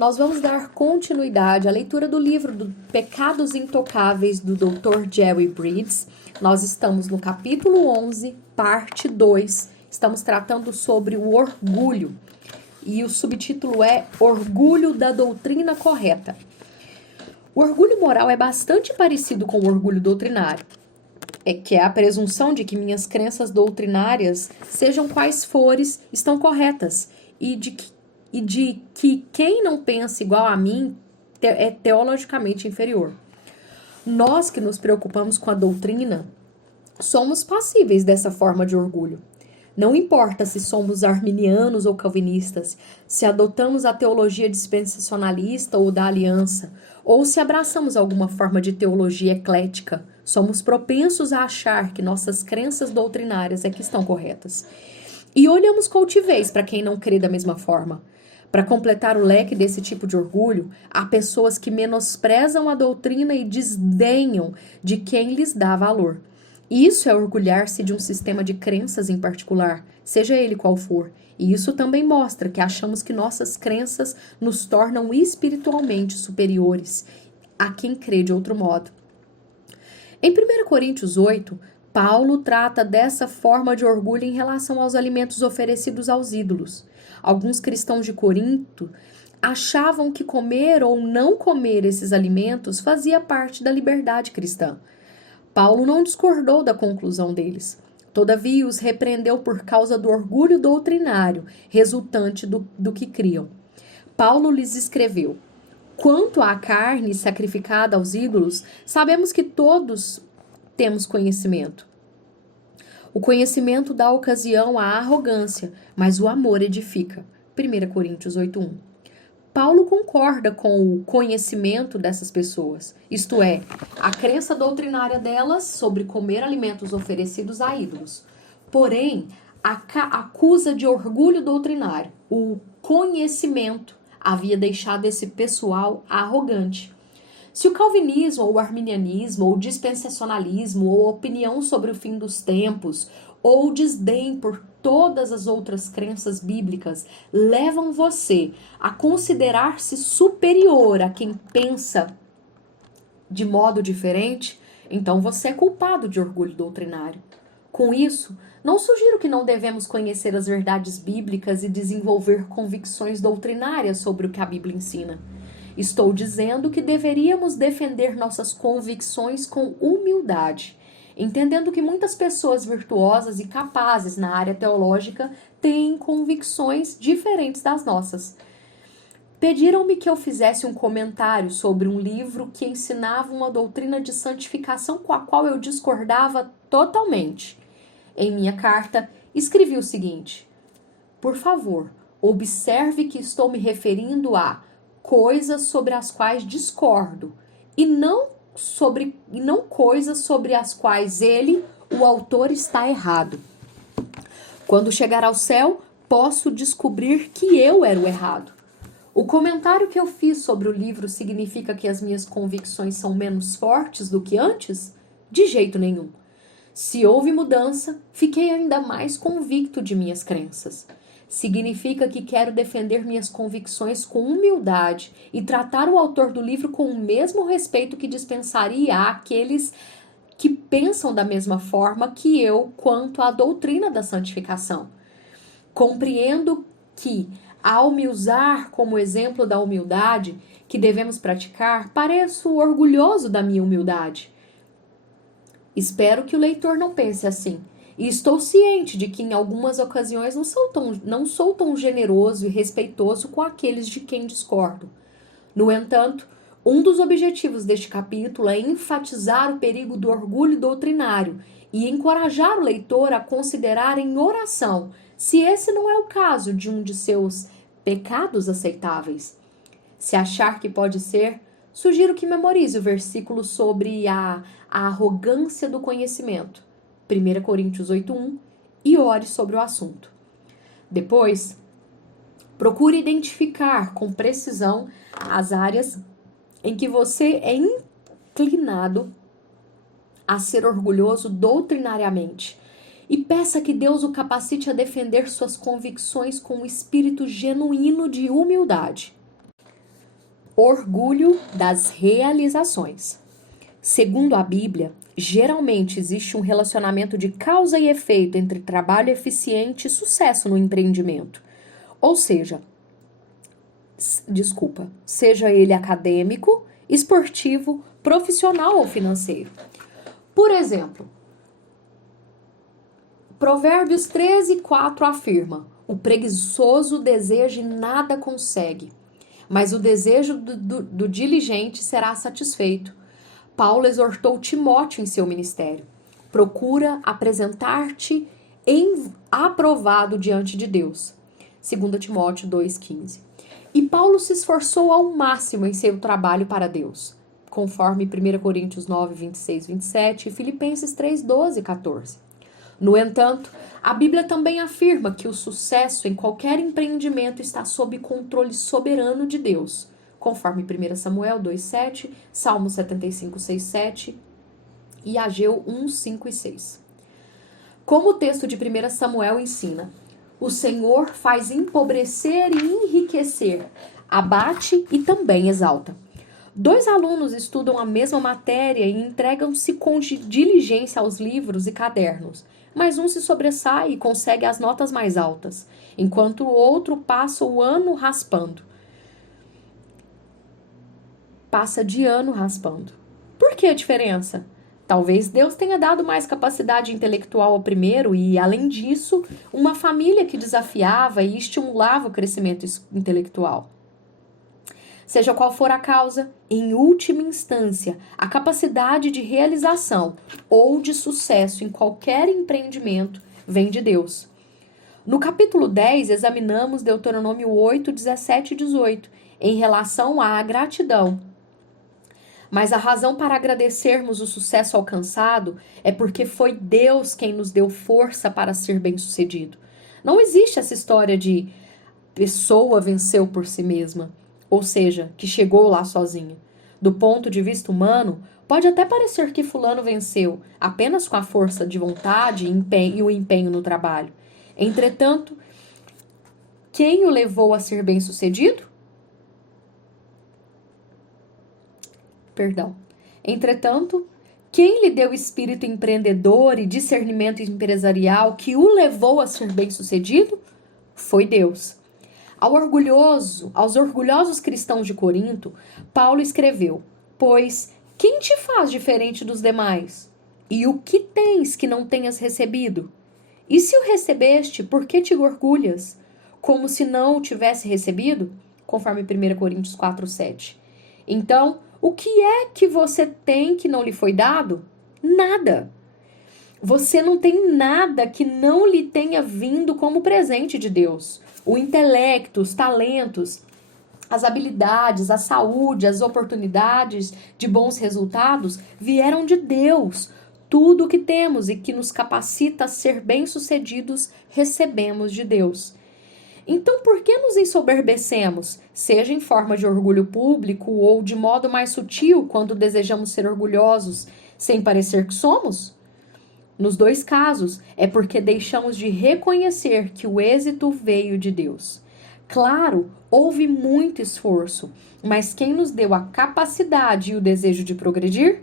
Nós vamos dar continuidade à leitura do livro do Pecados Intocáveis do Dr. Jerry Bridges. Nós estamos no capítulo 11, parte 2. Estamos tratando sobre o orgulho. E o subtítulo é Orgulho da Doutrina Correta. O orgulho moral é bastante parecido com o orgulho doutrinário. Que é a presunção de que minhas crenças doutrinárias, sejam quais forem, estão corretas. E de que quem não pensa igual a mim é teologicamente inferior. Nós que nos preocupamos com a doutrina, somos passíveis dessa forma de orgulho. Não importa se somos arminianos ou calvinistas, se adotamos a teologia dispensacionalista ou da aliança, ou se abraçamos alguma forma de teologia eclética, somos propensos a achar que nossas crenças doutrinárias é que estão corretas. E olhamos com altivez para quem não crê da mesma forma. Para completar o leque desse tipo de orgulho, há pessoas que menosprezam a doutrina e desdenham de quem lhes dá valor. Isso é orgulhar-se de um sistema de crenças em particular, seja ele qual for. E isso também mostra que achamos que nossas crenças nos tornam espiritualmente superiores a quem crê de outro modo. Em 1 Coríntios 8, Paulo trata dessa forma de orgulho em relação aos alimentos oferecidos aos ídolos. Alguns cristãos de Corinto achavam que comer ou não comer esses alimentos fazia parte da liberdade cristã. Paulo não discordou da conclusão deles. Todavia, os repreendeu por causa do orgulho doutrinário resultante do que criam. Paulo lhes escreveu: quanto à carne sacrificada aos ídolos, sabemos que todos temos conhecimento. O conhecimento dá ocasião à arrogância, mas o amor edifica. 1 Coríntios 8:1. Paulo concorda com o conhecimento dessas pessoas, isto é, a crença doutrinária delas sobre comer alimentos oferecidos a ídolos. Porém, acusa de orgulho doutrinário. O conhecimento havia deixado esse pessoal arrogante. Se o calvinismo, ou o arminianismo, ou o dispensacionalismo, ou a opinião sobre o fim dos tempos, ou o desdém por todas as outras crenças bíblicas levam você a considerar-se superior a quem pensa de modo diferente, então você é culpado de orgulho doutrinário. Com isso, não sugiro que não devemos conhecer as verdades bíblicas e desenvolver convicções doutrinárias sobre o que a Bíblia ensina. Estou dizendo que deveríamos defender nossas convicções com humildade, entendendo que muitas pessoas virtuosas e capazes na área teológica têm convicções diferentes das nossas. Pediram-me que eu fizesse um comentário sobre um livro que ensinava uma doutrina de santificação com a qual eu discordava totalmente. Em minha carta, escrevi o seguinte: por favor, observe que estou me referindo a coisas sobre as quais discordo, e não coisas sobre as quais ele, o autor, está errado. Quando chegar ao céu, posso descobrir que eu era o errado. O comentário que eu fiz sobre o livro significa que as minhas convicções são menos fortes do que antes? De jeito nenhum. Se houve mudança, fiquei ainda mais convicto de minhas crenças. Significa que quero defender minhas convicções com humildade e tratar o autor do livro com o mesmo respeito que dispensaria àqueles que pensam da mesma forma que eu quanto à doutrina da santificação. Compreendo que, ao me usar como exemplo da humildade que devemos praticar, pareço orgulhoso da minha humildade. Espero que o leitor não pense assim. E estou ciente de que em algumas ocasiões não sou tão generoso e respeitoso com aqueles de quem discordo. No entanto, um dos objetivos deste capítulo é enfatizar o perigo do orgulho doutrinário e encorajar o leitor a considerar em oração se esse não é o caso de um de seus pecados aceitáveis. Se achar que pode ser, sugiro que memorize o versículo sobre a arrogância do conhecimento. 1 Coríntios 8:1, e ore sobre o assunto. Depois, procure identificar com precisão as áreas em que você é inclinado a ser orgulhoso doutrinariamente e peça que Deus o capacite a defender suas convicções com um espírito genuíno de humildade. Orgulho das realizações. Segundo a Bíblia, geralmente existe um relacionamento de causa e efeito entre trabalho eficiente e sucesso no empreendimento. Ou seja, seja ele acadêmico, esportivo, profissional ou financeiro. Por exemplo, Provérbios 13:4 afirma: o preguiçoso deseja e nada consegue, mas o desejo do diligente será satisfeito. Paulo exortou Timóteo em seu ministério: procura apresentar-te aprovado diante de Deus. 2 Timóteo 2,15. E Paulo se esforçou ao máximo em seu trabalho para Deus, conforme 1 Coríntios 9, 26, 27 e Filipenses 3, 12 e 14. No entanto, a Bíblia também afirma que o sucesso em qualquer empreendimento está sob controle soberano de Deus, conforme 1 Samuel 2,7, Salmo 75, 6, 7 e Ageu 1, 5 e 6. Como o texto de 1 Samuel ensina, o Senhor faz empobrecer e enriquecer, abate e também exalta. 2 alunos estudam a mesma matéria e entregam-se com diligência aos livros e cadernos, mas um se sobressai e consegue as notas mais altas, enquanto o outro passa de ano raspando. Por que a diferença? Talvez Deus tenha dado mais capacidade intelectual ao primeiro e, além disso, uma família que desafiava e estimulava o crescimento intelectual. Seja qual for a causa, em última instância, a capacidade de realização ou de sucesso em qualquer empreendimento vem de Deus. No capítulo 10, examinamos Deuteronômio 8, 17 e 18, em relação à gratidão. Mas a razão para agradecermos o sucesso alcançado é porque foi Deus quem nos deu força para ser bem-sucedido. Não existe essa história de pessoa venceu por si mesma, ou seja, que chegou lá sozinha. Do ponto de vista humano, pode até parecer que fulano venceu apenas com a força de vontade e o empenho no trabalho. Entretanto, quem o levou a ser bem-sucedido? Entretanto, quem lhe deu espírito empreendedor e discernimento empresarial que o levou a ser bem-sucedido? Foi Deus. Aos orgulhosos cristãos de Corinto, Paulo escreveu: pois, quem te faz diferente dos demais? E o que tens que não tenhas recebido? E se o recebeste, por que te orgulhas? Como se não o tivesse recebido? Conforme 1 Coríntios 4, 7. Então, o que é que você tem que não lhe foi dado? Nada. Você não tem nada que não lhe tenha vindo como presente de Deus. O intelecto, os talentos, as habilidades, a saúde, as oportunidades de bons resultados vieram de Deus. Tudo o que temos e que nos capacita a ser bem-sucedidos, recebemos de Deus. Então, por que nos ensoberbecemos, seja em forma de orgulho público ou de modo mais sutil, quando desejamos ser orgulhosos, sem parecer que somos? Nos dois casos, é porque deixamos de reconhecer que o êxito veio de Deus. Claro, houve muito esforço, mas quem nos deu a capacidade e o desejo de progredir?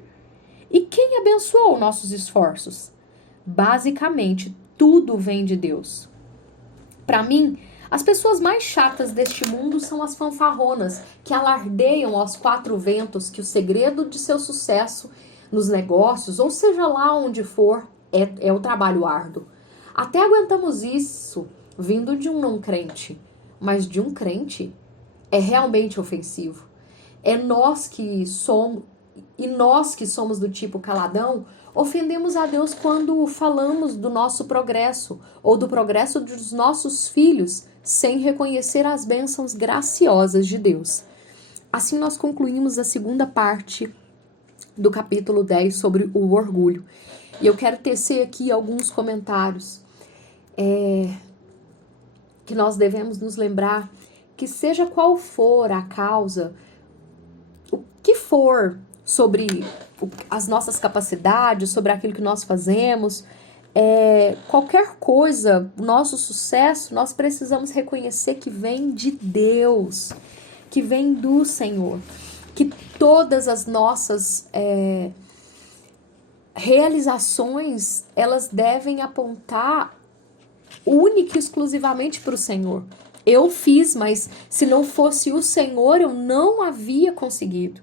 E quem abençoou nossos esforços? Basicamente, tudo vem de Deus. Para mim, as pessoas mais chatas deste mundo são as fanfarronas, que alardeiam aos quatro ventos que o segredo de seu sucesso nos negócios, ou seja lá onde for, é o trabalho árduo. Até aguentamos isso vindo de um não crente, mas de um crente é realmente ofensivo. Nós que somos do tipo caladão, ofendemos a Deus quando falamos do nosso progresso ou do progresso dos nossos filhos sem reconhecer as bênçãos graciosas de Deus. Assim nós concluímos a segunda parte do capítulo 10 sobre o orgulho. E eu quero tecer aqui alguns comentários que nós devemos nos lembrar que seja qual for a causa, o que for sobre as nossas capacidades, sobre aquilo que nós fazemos, qualquer coisa, o nosso sucesso, nós precisamos reconhecer que vem de Deus. que vem do Senhor. Que todas as nossas realizações, elas devem apontar única e exclusivamente para o Senhor. Eu fiz, mas se não fosse o Senhor, eu não havia conseguido.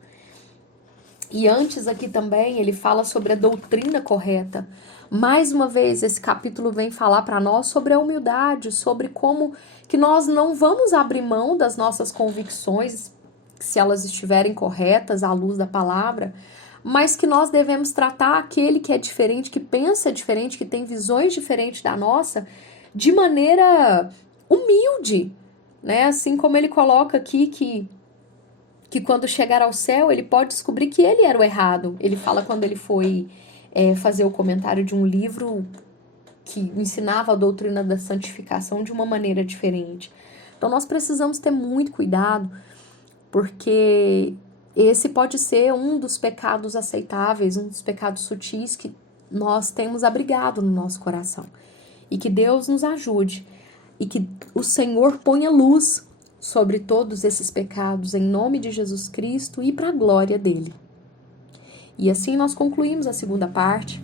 E antes aqui também ele fala sobre a doutrina correta. Mais uma vez, esse capítulo vem falar para nós sobre a humildade, sobre como que nós não vamos abrir mão das nossas convicções, se elas estiverem corretas à luz da palavra, mas que nós devemos tratar aquele que é diferente, que pensa diferente, que tem visões diferentes da nossa, de maneira humilde, né? Assim como ele coloca aqui que quando chegar ao céu, ele pode descobrir que ele era o errado. Ele fala quando ele foi fazer o comentário de um livro que ensinava a doutrina da santificação de uma maneira diferente. Então, nós precisamos ter muito cuidado, porque esse pode ser um dos pecados aceitáveis, um dos pecados sutis que nós temos abrigado no nosso coração. E que Deus nos ajude, e que o Senhor ponha luz sobre todos esses pecados, em nome de Jesus Cristo e para a glória dele. E assim nós concluímos a segunda parte.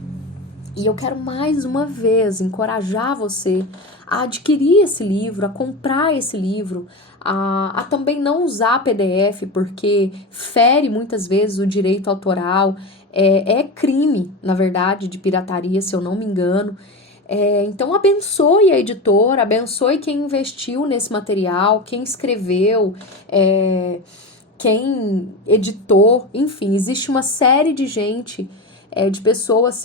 E eu quero mais uma vez encorajar você a adquirir esse livro, a comprar esse livro, a também não usar PDF, porque fere muitas vezes o direito autoral. É crime, na verdade, de pirataria, se eu não me engano. Então abençoe a editora, abençoe quem investiu nesse material, quem escreveu, quem editou, enfim, existe uma série de gente, de pessoas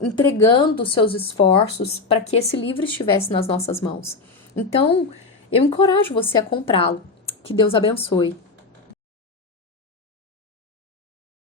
entregando seus esforços para que esse livro estivesse nas nossas mãos. Então, eu encorajo você a comprá-lo. Que Deus abençoe.